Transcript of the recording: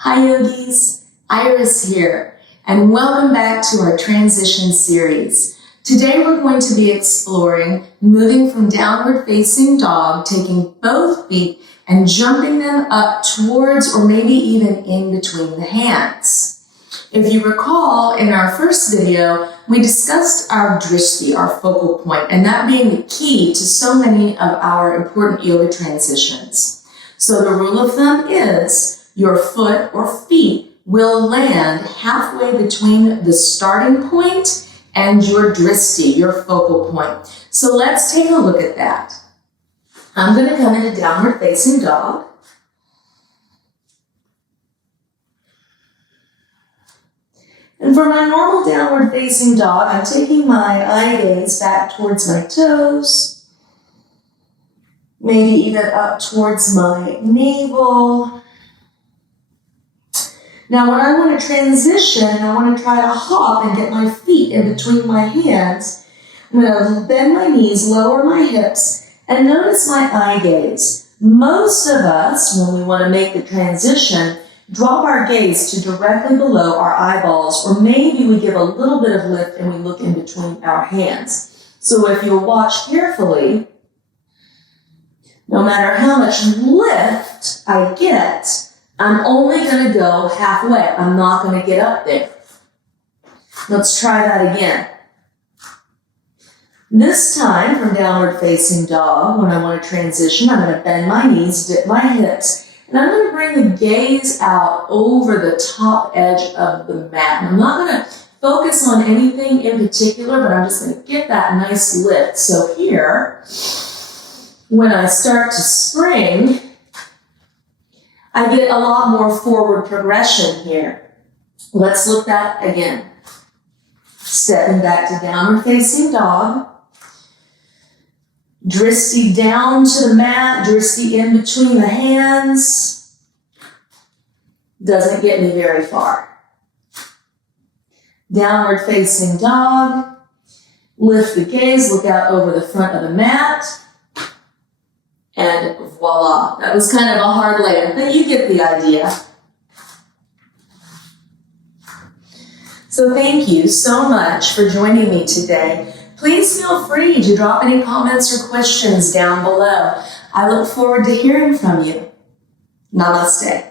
Hi yogis, Iris here, and welcome back to our transition series. Today we're going to be exploring moving from downward facing dog, taking both feet and jumping them up towards or maybe even in between the hands. If you recall, in our first video, we discussed our drishti, our focal point, and that being the key to so many of our important yoga transitions. So the rule of thumb is your foot or feet will land halfway between the starting point and your drishti, your focal point. So let's take a look at that. I'm going to come into downward facing dog. And for my normal downward facing dog, I'm taking my eye gaze back towards my toes, maybe even up towards my navel. Now when I want to transition and I want to try to hop and get my feet in between my hands, I'm going to bend my knees, lower my hips, and notice my eye gaze. Most of us, when we want to make the transition, drop our gaze to directly below our eyeballs, or maybe we give a little bit of lift and we look in between our hands. So if you'll watch carefully, no matter how much lift I get, I'm only going to go halfway. I'm not going to get up there. Let's try that again. This time, from downward facing dog, when I want to transition, I'm going to bend my knees, dip my hips, and I'm going to bring the gaze out over the top edge of the mat. And I'm not going to focus on anything in particular, but I'm just going to get that nice lift. So here, when I start to spring, I get a lot more forward progression here. Let's look at that again. Stepping back to downward facing dog. Drishti down to the mat, drishti in between the hands. Doesn't get me very far. Downward facing dog. Lift the gaze, look out over the front of the mat. And voila, that was kind of a hard land, but you get the idea. So thank you so much for joining me today. Please feel free to drop any comments or questions down below. I look forward to hearing from you. Namaste.